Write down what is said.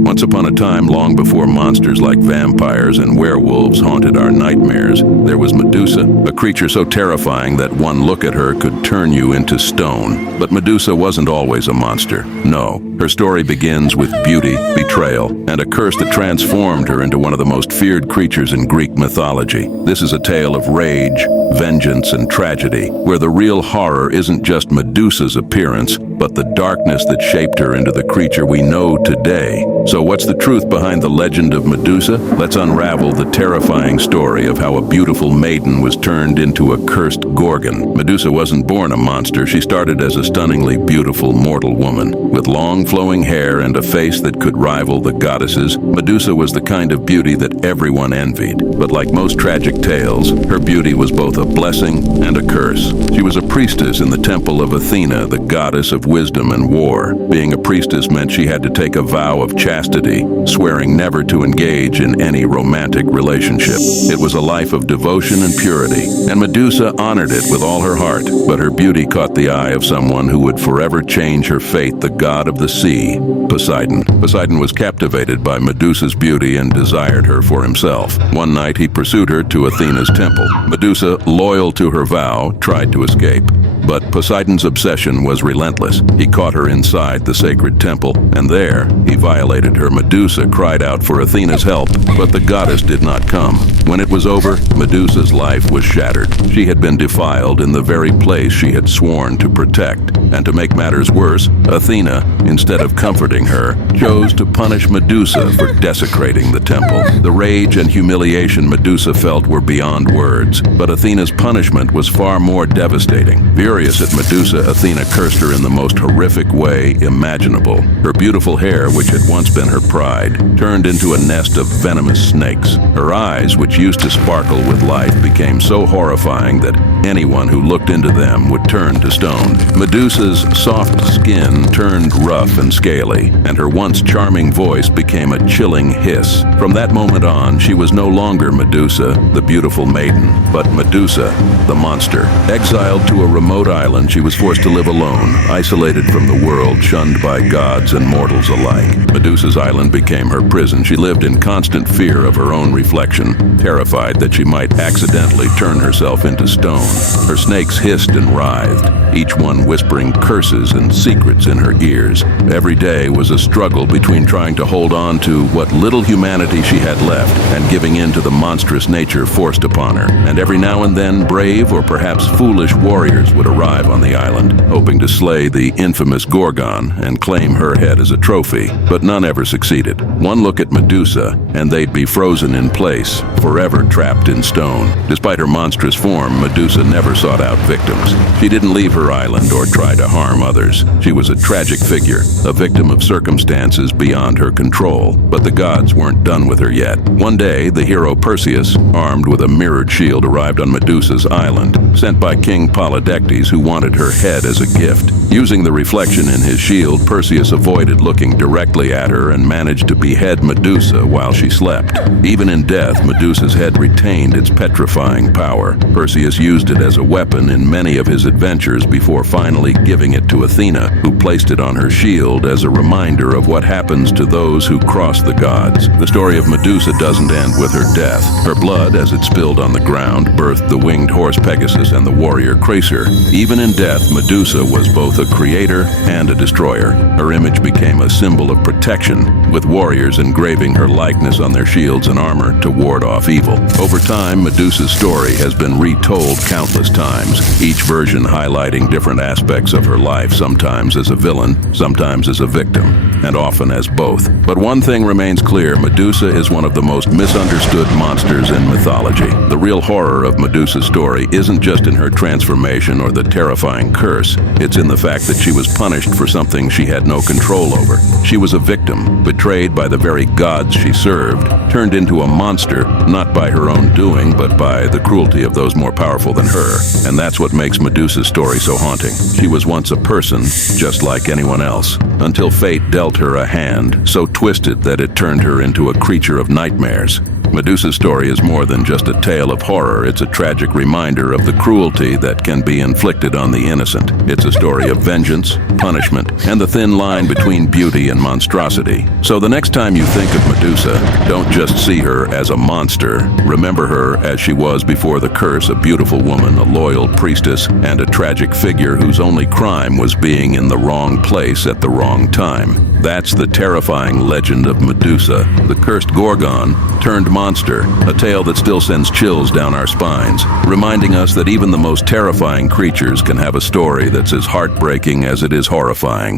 Once upon a time, long before monsters like vampires and werewolves haunted our nightmares, there was Medusa, a creature so terrifying that one look at her could turn you into stone. But Medusa wasn't always a monster. No, her story begins with beauty, betrayal, and a curse that transformed her into one of the most feared creatures in Greek mythology. This is a tale of rage, vengeance, and tragedy, where the real horror isn't just Medusa's appearance, but the darkness that shaped her into the creature we know today. So what's the truth behind the legend of Medusa? Let's unravel the terrifying story of how a beautiful maiden was turned into a cursed gorgon. Medusa wasn't born a monster. She started as a stunningly beautiful mortal woman. With long flowing hair and a face that could rival the goddesses, Medusa was the kind of beauty that everyone envied. But like most tragic tales, her beauty was both a blessing and a curse. She was a priestess in the temple of Athena, the goddess of wisdom and war. Being a priestess meant she had to take a vow of chastity, swearing never to engage in any romantic relationship. It was a life of devotion and purity, and Medusa honored it with all her heart. But her beauty caught the eye of someone who would forever change her fate, the god of the sea, Poseidon. Poseidon was captivated by Medusa's beauty and desired her for himself. One night he pursued her to Athena's temple. Medusa, loyal to her vow, tried to escape. But Poseidon's obsession was relentless. He caught her inside the sacred temple, and there he violated her. Medusa cried out for Athena's help, but the goddess did not come. When it was over, Medusa's life was shattered. She had been defiled in the very place she had sworn to protect. And to make matters worse, Athena, instead of comforting her, chose to punish Medusa for desecrating the temple. The rage and humiliation Medusa felt were beyond words, but Athena's punishment was far more devastating. Furious at Medusa, Athena cursed her in the most horrific way imaginable. Her beautiful hair, which had once been her pride, turned into a nest of venomous snakes. Her eyes, which used to sparkle with life, became so horrifying that anyone who looked into them would turn to stone. Medusa's soft skin turned rough and scaly, and her once charming voice became a chilling hiss. From that moment on, she was no longer Medusa, the beautiful maiden, but Medusa, the monster. Exiled to a remote island, she was forced to live alone, isolated from the world, shunned by gods and mortals alike. Medusa's island became her prison. She lived in constant fear of her own reflection, terrified that she might accidentally turn herself into stone. Her snakes hissed and writhed, each one whispering curses and secrets in her ears. Every day was a struggle between trying to hold on to what little humanity she had left and giving in to the monstrous nature forced upon her. And every now and then, brave or perhaps foolish warriors would arrive on the island, hoping to slay the infamous Gorgon and claim her head as a trophy. But none ever succeeded. One look at Medusa, and they'd be frozen in place, forever trapped in stone. Despite her monstrous form, Medusa never sought out victims. She didn't leave her island or try to harm others. She was a tragic figure, a victim of circumstances beyond her control. But the gods weren't done with her yet. One day, the hero Perseus, armed with a mirrored shield, arrived on Medusa's island, sent by King Polydectes, who wanted her head as a gift. Using the reflection in his shield, Perseus avoided looking directly at her and managed to behead Medusa while she slept. Even in death, Medusa's head retained its petrifying power. Perseus used it as a weapon in many of his adventures before finally giving it to Athena, who placed it on her shield as a reminder of what happens to those who cross the gods. The story of Medusa doesn't end with her death. Her blood, as it spilled on the ground, birthed the winged horse Pegasus and the warrior Cracer. Even in death, Medusa was both a creator and a destroyer. Her image became a symbol of protection, with warriors engraving her likeness on their shields and armor to ward off evil. Over time, Medusa's story has been retold countless times, each version highlighting different aspects of her life, sometimes as a villain, sometimes as a victim, and often as both. But one thing remains clear: Medusa is one of the most misunderstood monsters in mythology. The real horror of Medusa's story isn't just in her transformation or the terrifying curse. It's in the fact that she was punished for something she had no control over. She was a victim, betrayed by the very gods she served, turned into a monster, not by her own doing, but by the cruelty of those more powerful than her. And that's what makes Medusa's story so haunting. She was once a person, just like anyone else, until fate dealt her a hand so twisted that it turned her into a creature of nightmares. Medusa's story is more than just a tale of horror. It's a tragic reminder of the cruelty that can be inflicted on the innocent. It's a story of vengeance, punishment, and the thin line between beauty and monstrosity. So the next time you think of Medusa, don't just see her as a monster. Remember her as she was before the curse, a beautiful woman, a loyal priestess, and a tragic figure whose only crime was being in the wrong place at the wrong time. That's the terrifying legend of Medusa, the Cursed Gorgon Turned Monster, a tale that still sends chills down our spines, reminding us that even the most terrifying creatures can have a story that's as heartbreaking as it is horrifying.